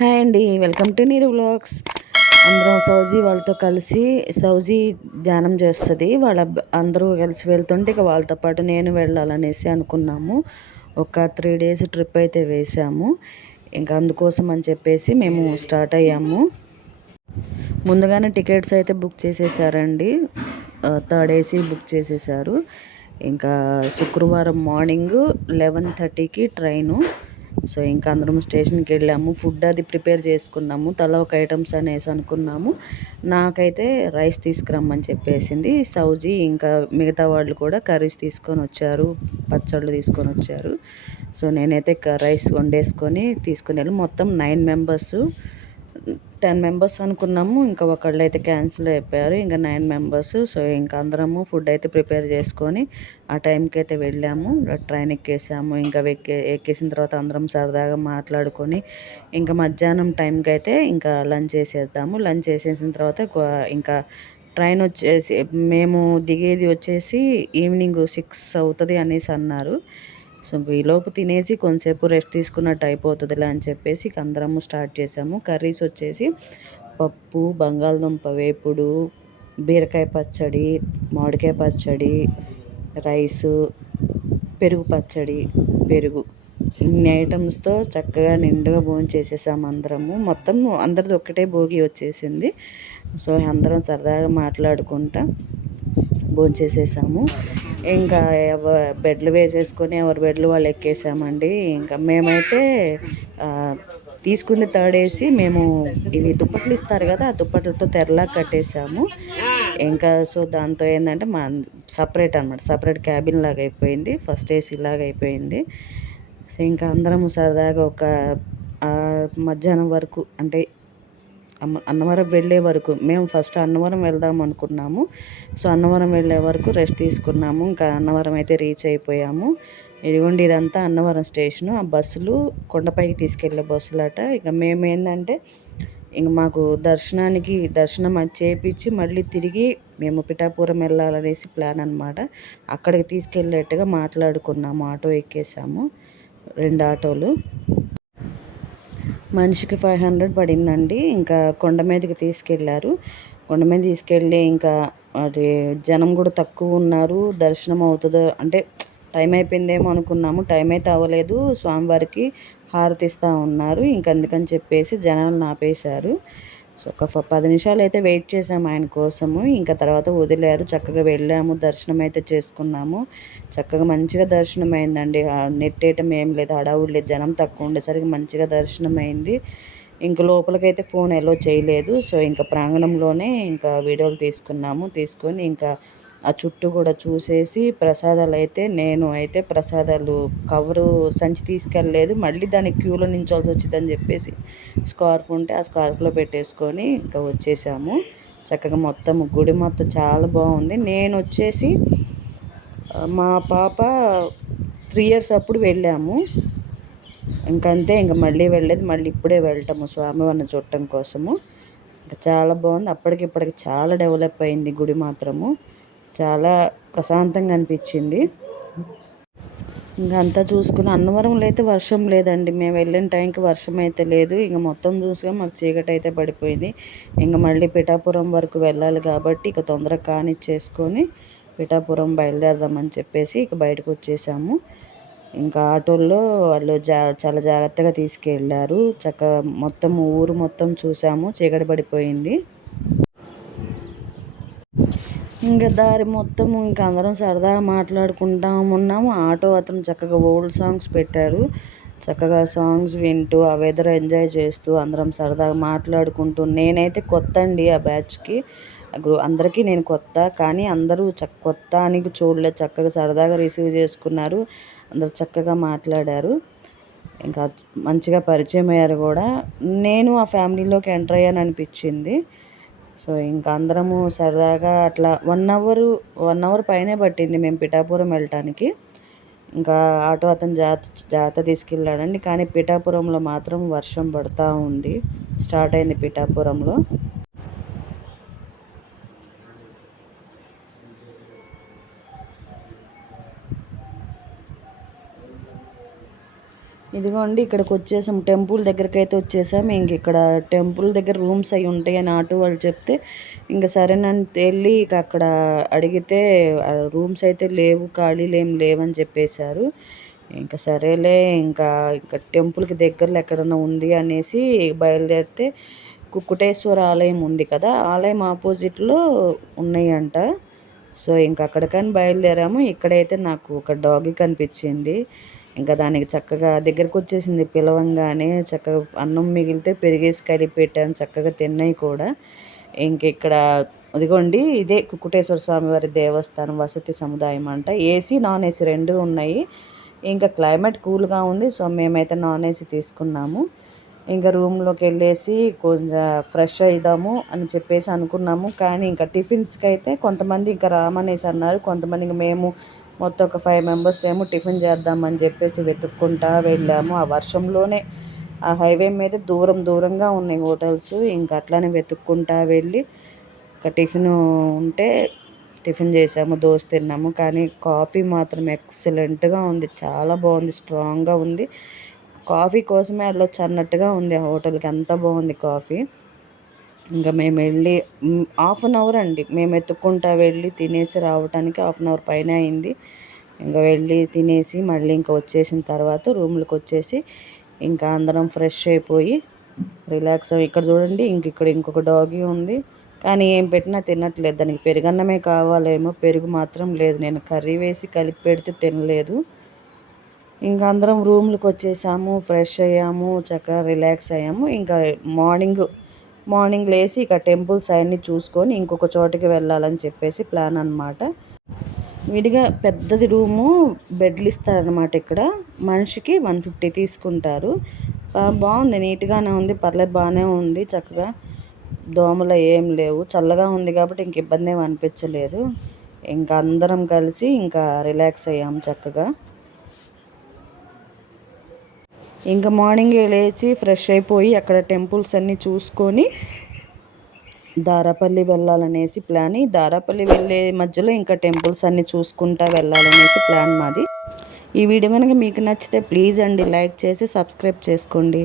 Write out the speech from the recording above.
Hi అండి welcome to నీరు vlogs. అందరం సౌజీ వాళ్ళతో కలిసి సౌజీ ధ్యానం చేస్తుంది. వాళ్ళ అందరూ కలిసి వెళ్తుంటే ఇక వాళ్ళతో పాటు నేను వెళ్ళాలనేసి అనుకున్నాము. ఒక త్రీ డేస్ ట్రిప్ అయితే వేసాము. ఇంకా అందుకోసం అని చెప్పేసి మేము స్టార్ట్ అయ్యాము. ముందుగానే టికెట్స్ అయితే బుక్ చేసేసారండి. థర్డ్ ఏసీ బుక్ చేసేసారు. ఇంకా శుక్రవారం మార్నింగ్ లెవెన్ థర్టీకి ట్రైను. సో ఇంకా అందరం స్టేషన్కి వెళ్ళాము. ఫుడ్ అది ప్రిపేర్ చేసుకున్నాము. తల ఒక ఐటమ్స్ అనేసి అనుకున్నాము. నాకైతే రైస్ తీసుకురమ్మని చెప్పేసింది. సౌజీ ఇంకా మిగతా వాళ్ళు కూడా కర్రీస్ తీసుకొని వచ్చారు. పచ్చళ్ళు తీసుకొని వచ్చారు. సో నేనైతే రైస్ వండేసుకొని తీసుకుని వెళ్ళి మొత్తం నైన్ మెంబర్స్ టెన్ మెంబర్స్ అనుకున్నాము. ఇంకా ఒకళ్ళు అయితే క్యాన్సిల్ అయిపోయారు. ఇంకా నైన్ మెంబర్స్. సో ఇంకా అందరము ఫుడ్ అయితే ప్రిపేర్ చేసుకొని ఆ టైంకి అయితే వెళ్ళాము ట్రైన్ ఎక్కేసాము. ఇంకా ఎక్కే ఎక్కేసిన తర్వాత అందరం సరదాగా మాట్లాడుకొని ఇంకా మధ్యాహ్నం టైంకి అయితే ఇంకా లంచ్ చేసేద్దాము. లంచ్ చేసేసిన తర్వాత ఇంకా ట్రైన్ వచ్చేసి మేము దిగేది వచ్చేసి ఈవినింగ్ సిక్స్ అవుతుంది అనేసి అన్నారు. సో ఈలోపు తినేసి కొంతసేపు రెస్ట్ తీసుకున్నట్టు అయిపోతుందిలే అని చెప్పేసి అందరము స్టార్ట్ చేసాము. కర్రీస్ వచ్చేసి పప్పు బంగాళదుంప వేపుడు బీరకాయ పచ్చడి మామిడికాయ పచ్చడి రైసు పెరుగు పచ్చడి పెరుగు. ఇన్ని ఐటమ్స్తో చక్కగా నిండుగా భోజనం చేసేసాము అందరము. మొత్తం అందరిది ఒక్కటే భోగి వచ్చేసింది. సో అందరం సరదాగా మాట్లాడుకుంటా భోంచేసేసాము. ఇంకా బెడ్లు వేసేసుకొని ఎవరి బెడ్లు వాళ్ళు ఎక్కేసామండి. ఇంకా మేమైతే తీసుకుంది థర్డ్ వేసి మేము ఇవి దుప్పట్లు ఇస్తారు కదా ఆ దుప్పట్లతో తెరలా కట్టేసాము. ఇంకా సో దాంతో ఏంటంటే మా సపరేట్ అనమాట సపరేట్ క్యాబిన్ లాగా అయిపోయింది ఫస్ట్ ఏసీ లాగా అయిపోయింది. సో ఇంకా అందరం సరదాగా ఒక మధ్యాహ్నం వరకు అంటే అన్నవరం వెళ్ళే వరకు మేము ఫస్ట్ అన్నవరం వెళ్దాం అనుకున్నాము. సో అన్నవరం వెళ్ళే వరకు రెస్ట్ తీసుకున్నాము. ఇంకా అన్నవరం అయితే రీచ్ అయిపోయాము. ఇదిగోండి ఇదంతా అన్నవరం స్టేషను ఆ బస్సులు కొండపైకి తీసుకెళ్ళే బస్సులట. ఇక మేము ఏంటంటే ఇంక మాకు దర్శనానికి దర్శనం అది చేపించి మళ్ళీ తిరిగి మేము పిఠాపురం వెళ్ళాలనేసి ప్లాన్ అనమాట అక్కడికి తీసుకెళ్ళేట్టుగా మాట్లాడుకున్నాము. ఆటో ఎక్కేసాము. రెండు ఆటోలు. మనిషికి ఫైవ్ హండ్రెడ్ పడిందండి. ఇంకా కొండ మీదకి తీసుకెళ్ళారు కొండ మీద తీసుకెళ్ళి ఇంకా అది జనం కూడా తక్కువ ఉన్నారు. దర్శనం అవుతుందో అంటే టైం అయిపోయిందేమో అనుకున్నాము. టైం అయితే అవ్వలేదు. స్వామివారికి హారతిస్తూ ఉన్నారు. ఇంకా అందుకని చెప్పేసి జనాలను ఆపేశారు. సో ఒక పది నిమిషాలు అయితే వెయిట్ చేసాము ఆయన కోసము. ఇంకా తర్వాత వదిలేరు. చక్కగా వెళ్ళాము. దర్శనం అయితే చేసుకున్నాము. చక్కగా మంచిగా దర్శనం అయిందండి నెట్టేయటం ఏం లేదు. హడావుడు లేదు. జనం తక్కువ ఉండేసరికి మంచిగా దర్శనం అయింది ఇంక లోపలికైతే ఫోన్ ఎలో చేయలేదు. సో ఇంకా ప్రాంగణంలోనే ఇంకా వీడియోలు తీసుకున్నాము. తీసుకొని ఇంకా ఆ చుట్టూ కూడా చూసేసి ప్రసాదాలు అయితే నేను అయితే ప్రసాదాలు కవరు సంచి తీసుకెళ్ళలేదు. మళ్ళీ దాని క్యూలో నించోవాల్సి వచ్చిందని చెప్పేసి స్కార్ఫ్ ఉంటే ఆ స్కార్ఫ్లో పెట్టేసుకొని ఇంకా వచ్చేసాము. చక్కగా మొత్తం గుడి మొత్తం చాలా బాగుంది. నేను వచ్చేసి మా పాప త్రీ ఇయర్స్ అప్పుడు వెళ్ళాము. ఇంకంతే ఇంకా మళ్ళీ వెళ్ళేది మళ్ళీ ఇప్పుడే వెళ్ళటము స్వామివారిని చూడటం కోసము. ఇంకా చాలా బాగుంది. అప్పటికిప్పటికి చాలా డెవలప్ అయింది గుడి మాత్రము. చాలా ప్రశాంతంగా అనిపించింది. ఇంకా అంతా చూసుకుని అన్నవరంలో అయితే వర్షం లేదండి. మేము వెళ్ళిన టైంకి వర్షం అయితే లేదు. ఇంక మొత్తం చూసుగా మాకు చీకటి అయితే పడిపోయింది. ఇంకా మళ్ళీ పిఠాపురం వరకు వెళ్ళాలి కాబట్టి ఇక తొందరగా కానిచ్చేసుకొని పిఠాపురం బయలుదేరదామని చెప్పేసి ఇక బయటకు వచ్చేసాము. ఇంకా ఆటోల్లో వాళ్ళు జా చాలా జాగ్రత్తగా తీసుకెళ్ళారు. చక్కగా మొత్తం ఊరు మొత్తం చూసాము. చీకటి పడిపోయింది. ఇంకా దారి మొత్తం ఇంకా అందరం సరదాగా మాట్లాడుకుంటా. ఉన్నాము ఆటో అతను చక్కగా ఓల్డ్ సాంగ్స్ పెట్టారు చక్కగా సాంగ్స్ వింటూ ఆ వెదర్ ఎంజాయ్ చేస్తూ అందరం సరదాగా మాట్లాడుకుంటూ నేనైతే కొత్త అండి ఆ బ్యాచ్కి అందరికీ నేను కొత్త కానీ అందరూ చక్క కొత్త అని చూడలేదు. చక్కగా సరదాగా రిసీవ్ చేసుకున్నారు. అందరు చక్కగా మాట్లాడారు. ఇంకా మంచిగా పరిచయం అయ్యారు కూడా. నేను ఆ ఫ్యామిలీలోకి ఎంటర్ అయ్యాను అనిపించింది. సో ఇంకా అందరము సరదాగా అట్లా వన్ అవర్ వన్ అవర్ పైనే పట్టింది మేము పిఠాపురం వెళ్ళటానికి. ఇంకా ఆటో అతను జాత జాత తీసుకెళ్ళాడండి. కానీ పిఠాపురంలో మాత్రం వర్షం పడుతూ ఉంది. స్టార్ట్ అయింది పిఠాపురంలో. ఇదిగోండి ఇక్కడికి వచ్చేసాం టెంపుల్ దగ్గరికి అయితే వచ్చేసాం. ఇంక ఇక్కడ టెంపుల్ దగ్గర రూమ్స్ అవి ఉంటాయి అని ఆటో వాళ్ళు చెప్తే ఇంకా సరేనని వెళ్ళి ఇక అక్కడ అడిగితే రూమ్స్ అయితే లేవు ఖాళీలు ఏం లేవని చెప్పేశారు. ఇంకా సరేలే ఇంకా ఇంకా టెంపుల్కి దగ్గరలో ఎక్కడన్నా ఉంది అనేసి బయలుదేరితే కుక్కుటేశ్వర ఆలయం ఉంది కదా ఆలయం ఆపోజిట్లో ఉన్నాయంట. సో ఇంకా అక్కడికని బయలుదేరాము. ఇక్కడైతే నాకు ఒక డాగి కనిపించింది. ఇంకా దానికి చక్కగా దగ్గరకు వచ్చేసింది పిలవంగానే చక్కగా అన్నం మిగిలితే పెరిగేసి కడిగి పెట్టాను చక్కగా తిన్నాయి కూడా. ఇంక ఇక్కడ అదిగోండి ఇదే కుక్కుటేశ్వర స్వామి వారి దేవస్థానం వసతి సముదాయం అంట. ఏసీ నాన్ ఏసీ రెండు ఉన్నాయి. ఇంకా క్లైమేట్ కూల్గా ఉంది సో మేమైతే నాన్ ఏసీ తీసుకున్నాము. ఇంకా రూమ్లోకి వెళ్ళేసి కొంచెం ఫ్రెష్ అయిదాము అని చెప్పేసి అనుకున్నాము. కానీ ఇంకా టిఫిన్స్కి అయితే కొంతమంది ఇంకా రామనేసి అన్నారు. కొంతమంది ఇంకా మేము మొత్తం ఒక ఫైవ్ మెంబర్స్ ఏమో టిఫిన్ చేద్దామని చెప్పేసి వెతుక్కుంటా వెళ్ళాము. ఆ వర్షంలోనే ఆ హైవే మీద దూరం దూరంగా ఉన్నాయి హోటల్స్ ఇంకా అట్లానే వెతుక్కుంటా వెళ్ళి ఒక టిఫిన్ ఉంటే టిఫిన్ చేసాము దోశ తిన్నాము. కానీ కాఫీ మాత్రం ఎక్సలెంట్గా ఉంది. చాలా బాగుంది స్ట్రాంగ్గా ఉంది. కాఫీ కోసమే వెళ్ళొచ్చు అన్నట్టుగా ఉంది ఆ హోటల్కి అంత బాగుంది కాఫీ. ఇంకా మేము వెళ్ళి హాఫ్ అన్ అవర్ అండి. మేము ఎత్తుక్కుంటా వెళ్ళి తినేసి రావడానికి హాఫ్ అన్ అవర్ పైన అయింది. ఇంకా వెళ్ళి తినేసి మళ్ళీ ఇంకా వచ్చేసిన తర్వాత రూమ్లకు వచ్చేసి ఇంకా అందరం ఫ్రెష్ అయిపోయి రిలాక్స్ ఇక్కడ చూడండి ఇంక ఇక్కడ ఇంకొక డాగీ ఉంది. కానీ ఏం పెట్టినా తినట్లేదు. దానికి పెరుగన్నమే కావాలేమో పెరుగు మాత్రం లేదు. నేను కర్రీ వేసి కలిపి పెడితే తినలేదు. ఇంకా అందరం రూమ్లకు వచ్చేసాము ఫ్రెష్ అయ్యాము చక్కగా రిలాక్స్ అయ్యాము. ఇంకా మార్నింగ్ మార్నింగ్ లేచి ఇక టెంపుల్స్ అవన్నీ చూసుకొని ఇంకొక చోటకి వెళ్ళాలని చెప్పేసి ప్లాన్ అనమాట విడిగా పెద్దది రూము బెడ్లు ఇస్తారనమాట ఇక్కడ. మనిషికి వన్ ఫిఫ్టీ తీసుకుంటారు. బాగుంది నీట్గానే ఉంది. పర్లేదు బాగానే ఉంది. చక్కగా దోమలు ఏం లేవు. చల్లగా ఉంది కాబట్టి ఇంక ఇబ్బంది ఏమి అనిపించలేదు. ఇంకా అందరం కలిసి ఇంకా రిలాక్స్ అయ్యాము చక్కగా. ఇంకా మార్నింగ్ లేచి ఫ్రెష్ అయిపోయి అక్కడ టెంపుల్స్ అన్నీ చూసుకొని దారాపల్లి వెళ్ళాలనేసి ప్లాన్. ఈ దారాపల్లి వెళ్ళే మధ్యలో ఇంకా టెంపుల్స్ అన్నీ చూసుకుంటా వెళ్ళాలనేసి ప్లాన్ మాది. ఈ వీడియో కనుక మీకు నచ్చితే ప్లీజ్ అండి లైక్ చేసి సబ్స్క్రైబ్ చేసుకోండి.